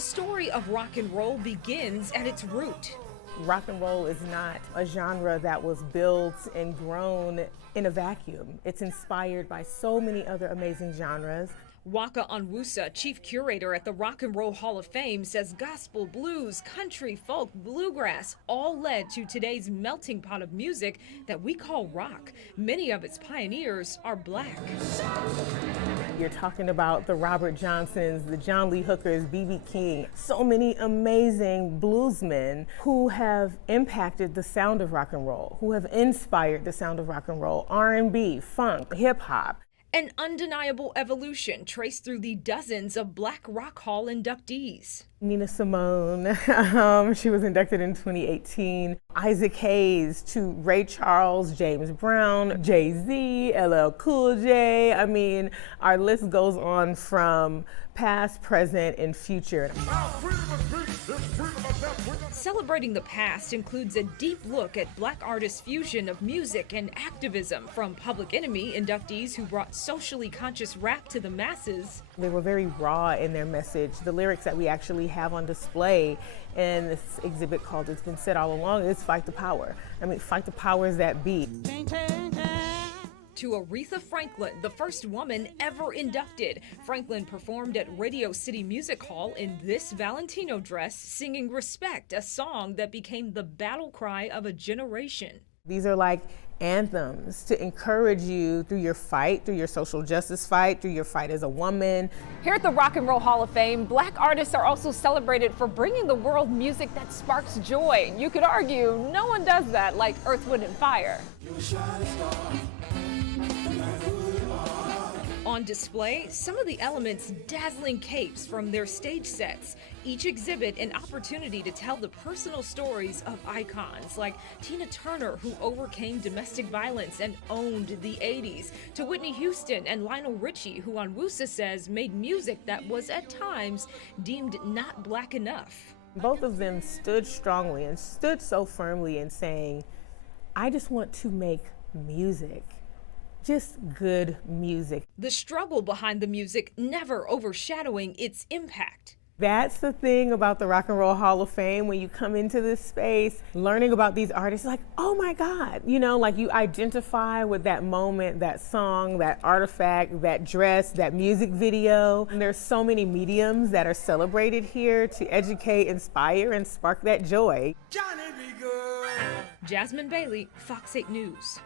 The story of rock and roll begins at its root. Rock and roll is not a genre that was built and grown in a vacuum. It's inspired by so many other amazing genres. Waka Onwusa, chief curator at the Rock and Roll Hall of Fame, says gospel, blues, country, folk, bluegrass all led to today's melting pot of music that we call rock. Many of its pioneers are Black. You're talking about the Robert Johnsons, the John Lee Hookers, B.B. King, so many amazing bluesmen who have impacted the sound of rock and roll, who have inspired the sound of rock and roll, R&B, funk, hip hop. An undeniable evolution traced through the dozens of Black Rock Hall inductees. Nina Simone, she was inducted in 2018. Isaac Hayes to Ray Charles, James Brown, Jay-Z, LL Cool J. I mean, our list goes on from past, present, and future. Celebrating the past includes a deep look at Black artists' fusion of music and activism, from Public Enemy inductees who brought socially conscious rap to the masses. They were very raw in their message. The lyrics that we actually have on display in this exhibit called It's Been Said All Along is fight the power. I mean, fight the powers that be. To Aretha Franklin, the first woman ever inducted. Franklin performed at Radio City Music Hall in this Valentino dress, singing Respect, a song that became the battle cry of a generation. These are like anthems to encourage you through your fight, through your social justice fight, through your fight as a woman. Here at the Rock and Roll Hall of Fame, Black artists are also celebrated for bringing the world music that sparks joy. You could argue no one does that like Earth, Wind & Fire. On display, some of the elements' dazzling capes from their stage sets. Each exhibit an opportunity to tell the personal stories of icons like Tina Turner, who overcame domestic violence and owned the 80s, to Whitney Houston and Lionel Richie, who Onwusa says made music that was at times deemed not Black enough. Both of them stood strongly and stood so firmly in saying, I just want to make music. Just good music. The struggle behind the music never overshadowing its impact. That's the thing about the Rock and Roll Hall of Fame. When you come into this space, learning about these artists, like, oh my God, you know, like you identify with that moment, that song, that artifact, that dress, that music video. And there's so many mediums that are celebrated here to educate, inspire, and spark that joy. Jasmine Bailey, Fox 8 News.